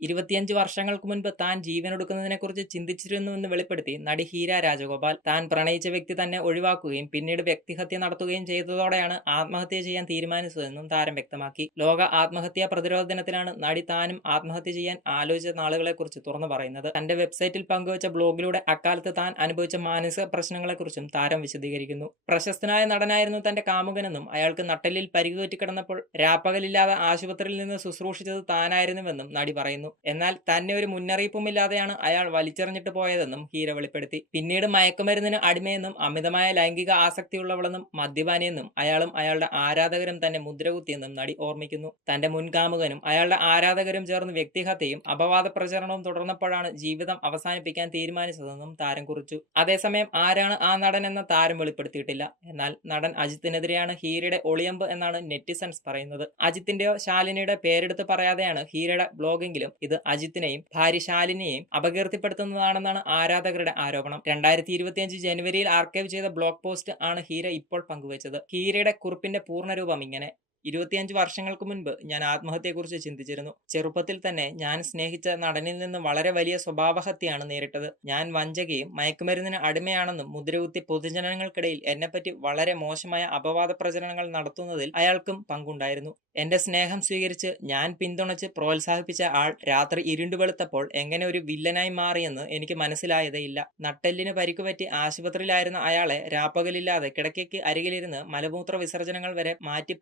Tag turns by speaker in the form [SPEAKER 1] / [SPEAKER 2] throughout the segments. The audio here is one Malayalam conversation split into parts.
[SPEAKER 1] ഇരുപത്തിയഞ്ച് വർഷങ്ങൾക്ക് മുൻപ് താൻ ജീവനൊടുക്കുന്നതിനെക്കുറിച്ച് ചിന്തിച്ചിരുന്നുവെന്ന് വെളിപ്പെടുത്തി നടി ഹീര രാജഗോപാൽ. താൻ പ്രണയിച്ച വ്യക്തി തന്നെ ഒഴിവാക്കുകയും പിന്നീട് വ്യക്തിഹത്യ നടത്തുകയും ചെയ്തതോടെയാണ് ആത്മഹത്യ ചെയ്യാൻ തീരുമാനിച്ചതെന്നും താരം വ്യക്തമാക്കി. ലോക ആത്മഹത്യാ പ്രതിരോധ ദിനത്തിലാണ് നടി താനും ആത്മഹത്യ ചെയ്യാൻ ആലോചിച്ച നാളുകളെക്കുറിച്ച് തുറന്നു പറയുന്നത്. തന്റെ വെബ്സൈറ്റിൽ പങ്കുവച്ച ബ്ലോഗിലൂടെ അക്കാലത്ത് താൻ അനുഭവിച്ച മാനസിക പ്രശ്നങ്ങളെക്കുറിച്ചും താരം വിശദീകരിക്കുന്നു. പ്രശസ്തനായ നടനായിരുന്നു തന്റെ കാമുകനെന്നും അയാൾക്ക് നട്ടലിൽ പരിക്കുപറ്റി കിടന്നപ്പോൾ രാപ്പകലില്ലാതെ ആശുപത്രിയിൽ നിന്ന് ശുശ്രൂഷിച്ചത് താനായിരുന്നുവെന്നും നടി പറയുന്നു. എന്നാൽ തന്നെ ഒരു മുന്നറിയിപ്പുമില്ലാതെയാണ് അയാൾ വലിച്ചെറിഞ്ഞിട്ട് പോയതെന്നും ഹീര വെളിപ്പെടുത്തി. പിന്നീട് മയക്കുമരുന്നിന് അടിമയെന്നും അമിതമായ ലൈംഗിക ആസക്തിയുള്ളവളെന്നും മദ്യപാനിയെന്നും അയാളും അയാളുടെ ആരാധകരും തന്നെ മുദ്രകുത്തിയെന്നും നടി ഓർമ്മിക്കുന്നു. തന്റെ മുൻകാമുകനും അയാളുടെ ആരാധകരും ചേർന്ന് വ്യക്തിഹത്യയും അപവാദ പ്രചരണവും തുടർന്നപ്പോഴാണ് ജീവിതം അവസാനിപ്പിക്കാൻ തീരുമാനിച്ചതെന്നും താരം കുറിച്ചു. അതേസമയം ആരാണ് ആ നടൻ എന്ന താരം വെളിപ്പെടുത്തിയിട്ടില്ല. എന്നാൽ നടൻ അജിത്തിനെതിരെയാണ് ഹീരയുടെ ഒളിയമ്പ് എന്നാണ് നെറ്റിസൺസ് പറയുന്നത്. അജിത്തിന്റെയോ ശാലിനിയുടെ പേരെടുത്ത് പറയാതെയാണ് ഹീരയുടെ ബ്ലോഗെങ്കിലും ഇത് അജിത്തിനെയും ഭാര്യ ശാലിനെയും അപകീർത്തിപ്പെടുത്തുന്നതാണെന്നാണ് ആരാധകരുടെ ആരോപണം. രണ്ടായിരത്തി ഇരുപത്തിയഞ്ച് ജനുവരിയിൽ ആർക്കൈവ് ചെയ്ത ബ്ലോഗ് പോസ്റ്റ് ആണ് ഹീര ഇപ്പോൾ പങ്കുവച്ചത്. ഹീരയുടെ കുറിപ്പിന്റെ പൂർണരൂപം ഇങ്ങനെ. ഇരുപത്തിയഞ്ച് വർഷങ്ങൾക്ക് മുൻപ് ഞാൻ ആത്മഹത്യയെക്കുറിച്ച് ചിന്തിച്ചിരുന്നു. ചെറുപ്പത്തിൽ തന്നെ ഞാൻ സ്നേഹിച്ച നടനിൽ നിന്ന് വളരെ വലിയ സ്വഭാവഹത്യയാണ് നേരിട്ടത്. ഞാൻ വഞ്ചകയും മയക്കുമരുന്നിന് അടിമയാണെന്നും മുദ്രകുത്തി പൊതുജനങ്ങൾക്കിടയിൽ എന്നെപ്പറ്റി വളരെ മോശമായ അപവാദ പ്രചരണങ്ങൾ നടത്തുന്നതിൽ അയാൾക്കും പങ്കുണ്ടായിരുന്നു. എന്റെ സ്നേഹം സ്വീകരിച്ച് ഞാൻ പിന്തുണച്ച് പ്രോത്സാഹിപ്പിച്ച ആൾ രാത്രി ഇരുണ്ടു വെളുത്തപ്പോൾ എങ്ങനെ ഒരു വില്ലനായി മാറിയെന്ന് എനിക്ക് മനസ്സിലായതേയില്ല നട്ടെല്ലിന് പരിക്കുപറ്റി ആശുപത്രിയിലായിരുന്ന അയാളെ രാപ്പകലില്ലാതെ കിടക്കയ്ക്ക് അരികിലിരുന്ന് മലമൂത്ര വിസർജനങ്ങൾ വരെ മാറ്റി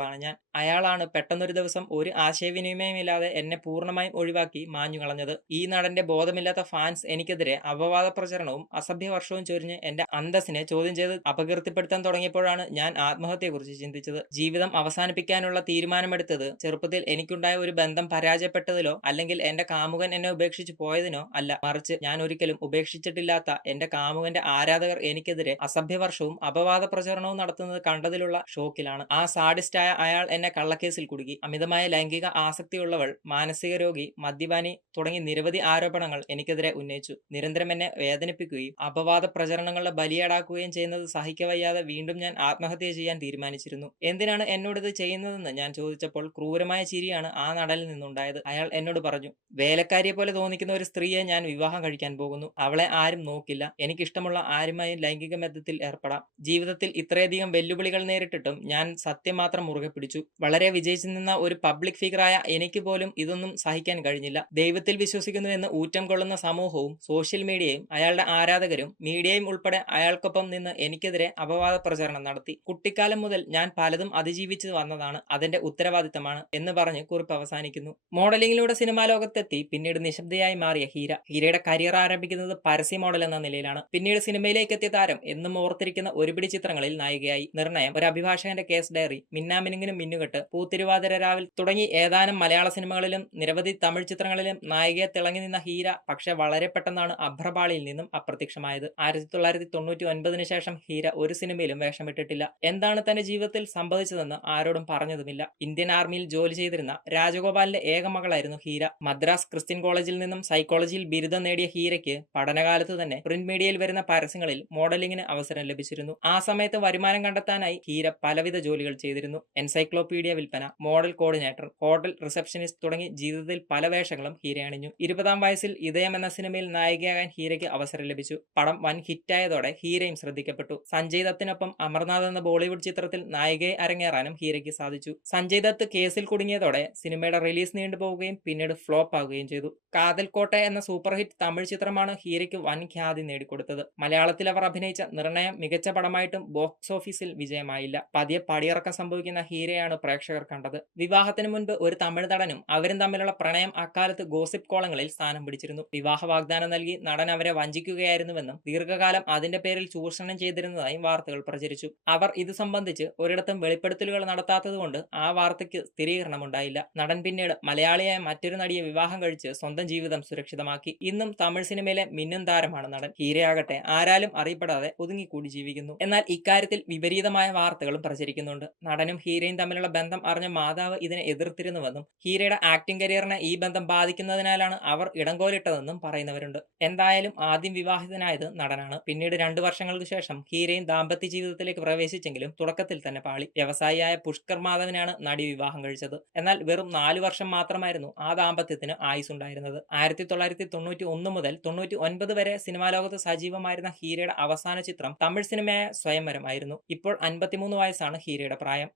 [SPEAKER 1] പരിചരിച്ചവളാണ് ഞാൻ അയാളാണ് പെട്ടെന്നൊരു ദിവസം ഒരു ആശയവിനിമയമില്ലാതെ എന്നെ പൂർണമായും ഒഴിവാക്കി മാഞ്ഞു കളഞ്ഞത്. ഈ നടന്റെ ബോധമില്ലാത്ത ഫാൻസ് എനിക്കെതിരെ അപവാദ പ്രചരണവും അസഭ്യവർഷവും ചൊരിഞ്ഞ് എന്റെ അന്തസ്സിനെ ചോദ്യം ചെയ്ത് അപകീർത്തിപ്പെടുത്താൻ തുടങ്ങിയപ്പോഴാണ് ഞാൻ ആത്മഹത്യയെക്കുറിച്ച് ചിന്തിച്ചത്. ജീവിതം അവസാനിപ്പിക്കാനുള്ള തീരുമാനമെടുത്തത് ചെറുപ്പത്തിൽ എനിക്കുണ്ടായ ഒരു ബന്ധം പരാജയപ്പെട്ടതിലോ അല്ലെങ്കിൽ എന്റെ കാമുകൻ എന്നെ ഉപേക്ഷിച്ച് പോയതിനോ അല്ല. മറിച്ച് ഞാൻ ഒരിക്കലും ഉപേക്ഷിച്ചിട്ടില്ലാത്ത എന്റെ കാമുകന്റെ ആരാധകർ എനിക്കെതിരെ അസഭ്യവർഷവും അപവാദ പ്രചരണവും നടത്തുന്നത് കണ്ടതിലുള്ള ഷോക്കിലാണ്. ആ സാഡിസ്റ്റായ അയാൾ എന്നെ കള്ളക്കേസിൽ കുടുക്കി. അമിതമായ ലൈംഗിക ആസക്തിയുള്ളവൾ മാനസിക രോഗി മദ്യപാനി തുടങ്ങി നിരവധി ആരോപണങ്ങൾ എനിക്കെതിരെ ഉന്നയിച്ചു. നിരന്തരം എന്നെ വേദനിപ്പിക്കുകയും അപവാദ പ്രചരണങ്ങളുടെ ബലിയാടാക്കുകയും ചെയ്യുന്നത് സഹിക്കവയ്യാതെ വീണ്ടും ഞാൻ ആത്മഹത്യ ചെയ്യാൻ തീരുമാനിച്ചിരുന്നു. എന്തിനാണ് എന്നോട് ഇത് ചെയ്യുന്നതെന്ന് ഞാൻ ചോദിച്ചപ്പോൾ ക്രൂരമായ ചിരിയാണ് ആ നടലിൽ നിന്നുണ്ടായത്. അയാൾ എന്നോട് പറഞ്ഞു വേലക്കാരിയെ പോലെ തോന്നിക്കുന്ന ഒരു സ്ത്രീയെ ഞാൻ വിവാഹം കഴിക്കാൻ പോകുന്നു. അവളെ ആരും നോക്കില്ല. എനിക്കിഷ്ടമുള്ള ആരുമായും ലൈംഗിക ബന്ധത്തിൽ ഏർപ്പെടാം. ജീവിതത്തിൽ ഇത്രയധികം വെല്ലുവിളികൾ നേരിട്ടിട്ടും ഞാൻ സത്യം മാത്രം പിടിച്ചു. വളരെ വിജയിച്ചു നിന്ന ഒരു പബ്ലിക് ഫിഗറായ എനിക്ക് പോലും ഇതൊന്നും സഹിക്കാൻ കഴിഞ്ഞില്ല. ദൈവത്തിൽ വിശ്വസിക്കുന്നു എന്ന് ഊറ്റം കൊള്ളുന്ന സമൂഹവും സോഷ്യൽ മീഡിയയും അയാളുടെ ആരാധകരും മീഡിയയും ഉൾപ്പെടെ അയാൾക്കൊപ്പം നിന്ന് എനിക്കെതിരെ അപവാദ പ്രചരണം നടത്തി. കുട്ടിക്കാലം മുതൽ ഞാൻ പലതും അതിജീവിച്ചു വന്നതാണ്. അതിന്റെ ഉത്തരവാദിത്തമാണ് എന്ന് പറഞ്ഞ് കുറിപ്പ് അവസാനിക്കുന്നു. മോഡലിംഗിലൂടെ സിനിമാ ലോകത്തെത്തി പിന്നീട് നിശബ്ദയായി മാറിയ ഹീര. ഹീരയുടെ കരിയർ ആരംഭിക്കുന്നത് പരസ്യ മോഡൽ എന്ന നിലയിലാണ്. പിന്നീട് സിനിമയിലേക്ക് എത്തിയ താരം എന്നും ഓർത്തിരിക്കുന്ന ഒരുപിടി ചിത്രങ്ങളിൽ നായികയായി. നിർണയം ഒരു അഭിഭാഷകന്റെ കേസ് ഡയറി മിന്നാമിനുങ്ങിനും മിന്നുകെട്ട്. പൂത്തിരുവാതിര തുടങ്ങി ഏതാനും മലയാള സിനിമകളിലും നിരവധി തമിഴ് ചിത്രങ്ങളിലും നായികയെ തിളങ്ങി നിന്ന ഹീര പക്ഷേ വളരെ പെട്ടെന്നാണ് അഭ്രപാളിയിൽ നിന്നും അപ്രത്യക്ഷമായത്. ആയിരത്തി തൊള്ളായിരത്തി തൊണ്ണൂറ്റി ഒൻപതിനു ശേഷം ഹീര ഒരു സിനിമയിലും വേഷമിട്ടിട്ടില്ല. എന്താണ് തന്റെ ജീവിതത്തിൽ സംഭവിച്ചതെന്ന് ആരോടും പറഞ്ഞതുമില്ല. ഇന്ത്യൻ ആർമിയിൽ ജോലി ചെയ്തിരുന്ന രാജഗോപാലിന്റെ ഏക മകളായിരുന്നു ഹീര. മദ്രാസ് ക്രിസ്ത്യൻ കോളേജിൽ നിന്നും സൈക്കോളജിയിൽ ബിരുദം നേടിയ ഹീരയ്ക്ക് പഠനകാലത്ത് തന്നെ പ്രിന്റ് മീഡിയയിൽ വരുന്ന പരസ്യങ്ങളിൽ മോഡലിംഗിന് അവസരം ലഭിച്ചിരുന്നു. ആ സമയത്ത് വരുമാനം കണ്ടെത്താനായി ഹീര പലവിധ ജോലികൾ ചെയ്തിരുന്നു. എൻസൈക്ലോപീഡിയ വിൽപ്പന മോഡൽ കോർഡിനേറ്റർ ഹോട്ടൽ റിസപ്ഷനിസ്റ്റ് തുടങ്ങി ജീവിതത്തിൽ പല വേഷങ്ങളും ഹീര അണിഞ്ഞു ഇരുപതാം വയസ്സിൽ ഇതയം എന്ന സിനിമയിൽ നായികയാകാൻ ഹീരയ്ക്ക് അവസരം ലഭിച്ചു. പടം വൻ ഹിറ്റായതോടെ ഹീരയും ശ്രദ്ധിക്കപ്പെട്ടു. സഞ്ജയ് ദത്തിനൊപ്പം അമർനാഥ് എന്ന ബോളിവുഡ് ചിത്രത്തിൽ നായികയെ അരങ്ങേറാനും ഹീരയ്ക്ക് സാധിച്ചു. സഞ്ജയ് ദത്ത് കേസിൽ കുടുങ്ങിയതോടെ സിനിമയുടെ റിലീസ് നീണ്ടുപോവുകയും പിന്നീട് ഫ്ലോപ്പ് ആകുകയും ചെയ്തു. കാതൽ കോട്ട എന്ന സൂപ്പർ ഹിറ്റ് തമിഴ് ചിത്രമാണ് ഹീരയ്ക്ക് വൻ ഖ്യാതി നേടിക്കൊടുത്തത്. മലയാളത്തിൽ അവർ അഭിനയിച്ച നിർണയം മികച്ച പടമായിട്ടും ബോക്സ് ഓഫീസിൽ വിജയമായില്ല. പതിയെ പടിയിറക്കം സംഭവിക്കുന്ന ഹീരയാണ് പ്രേക്ഷകർ കണ്ടത്. വിവാഹത്തിന് മുൻപ് ഒരു തമിഴ് നടനും അവരും തമ്മിലുള്ള പ്രണയം അക്കാലത്ത് ഗോസിപ്പ് കോളങ്ങളിൽ സ്ഥാനം പിടിച്ചിരുന്നു. വിവാഹ വാഗ്ദാനം നൽകി നടൻ അവരെ വഞ്ചിക്കുകയായിരുന്നുവെന്നും ദീർഘകാലം അതിന്റെ പേരിൽ ചൂഷണം ചെയ്തിരുന്നതായും വാർത്തകൾ പ്രചരിച്ചു. അവർ ഇത് സംബന്ധിച്ച് ഒരിടത്തും വെളിപ്പെടുത്തലുകൾ നടത്താത്തതുകൊണ്ട് ആ വാർത്തയ്ക്ക് സ്ഥിരീകരണമുണ്ടായില്ല. നടൻ പിന്നീട് മലയാളിയായ മറ്റൊരു നടിയെ വിവാഹം കഴിച്ച് സ്വന്തം ജീവിതം സുരക്ഷിതമാക്കി. ഇന്നും തമിഴ് സിനിമയിലെ മിന്നും താരമാണ് നടൻ. ഹീരയാകട്ടെ ആരാലും അറിയപ്പെടാതെ ഒതുങ്ങിക്കൂടി ജീവിക്കുന്നു. എന്നാൽ ഇക്കാര്യത്തിൽ വിപരീതമായ വാർത്തകളും പ്രചരിക്കുന്നുണ്ട്. നടനും ഹീരയും തമ്മിലുള്ള ബന്ധം അറിഞ്ഞ മാതാവ് ഇതിനെ എതിർത്തിരുന്നുവെന്നും ഹീരയുടെ ആക്ടിംഗ് കരിയറിനെ ഈ ബന്ധം ബാധിക്കുന്നതിനാലാണ് അവർ ഇടംകോലിട്ടതെന്നും പറയുന്നവരുണ്ട്. എന്തായാലും ആദ്യം വിവാഹിതനായത് നടനാണ്. പിന്നീട് രണ്ടു വർഷങ്ങൾക്ക് ശേഷം ഹീരയും ദാമ്പത്യ ജീവിതത്തിലേക്ക് പ്രവേശിച്ചെങ്കിലും തുടക്കത്തിൽ തന്നെ പാളി. വ്യവസായിയായ പുഷ്കർ മാധവനാണ് നടി വിവാഹം കഴിച്ചത്. എന്നാൽ വെറും നാലു വർഷം മാത്രമായിരുന്നു ആ ദാമ്പത്യത്തിന് ആയുസ് ഉണ്ടായിരുന്നത് ആയിരത്തി തൊള്ളായിരത്തി തൊണ്ണൂറ്റി ഒന്ന് മുതൽ തൊണ്ണൂറ്റി ഒൻപത് വരെ സിനിമാ ലോകത്ത് സജീവമായിരുന്ന ഹീരയുടെ അവസാന ചിത്രം തമിഴ് സിനിമയായ സ്വയംവരം ആയിരുന്നു. ഇപ്പോൾ അൻപത്തിമൂന്ന് വയസ്സാണ് ഹീരയുടെ പ്രായം.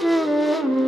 [SPEAKER 2] Thank you.